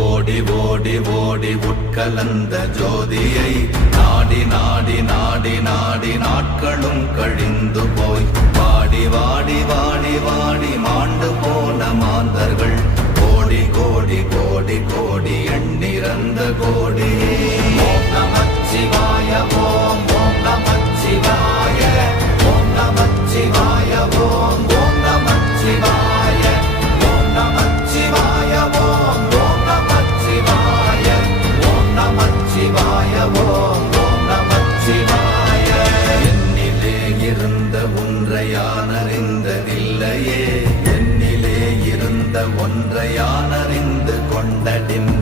ஓடி ஓடி ஓடி உட்கலந்த ஜோதியை நாடி நாடி நாடி நாடி நாட்களும் கழிந்து போய் வாடி வாடி வாடி வாடி மாண்டு போன மாந்தர்கள் கோடி கோடி கோடி கோடி எண்ணிறந்த கோடி. ஓம் நமச்சிவாய ஓம் ஓம் நமச்சிவாய ஓம் நமச்சிவாய ஓம் ஓம் நமச்சிவாய ஓம் நமச்சிவாய ஓம் ஓம் நமச்சிவாய ஓம் நமச்சிவாய ஓம் ஓம் நமச்சிவாய. என்னிலே இருந்த ஒன்றை யான் அறிந்ததில்லையே, என்னிலே இருந்த ஒன்றை யான் அறிந்து கொண்டடின்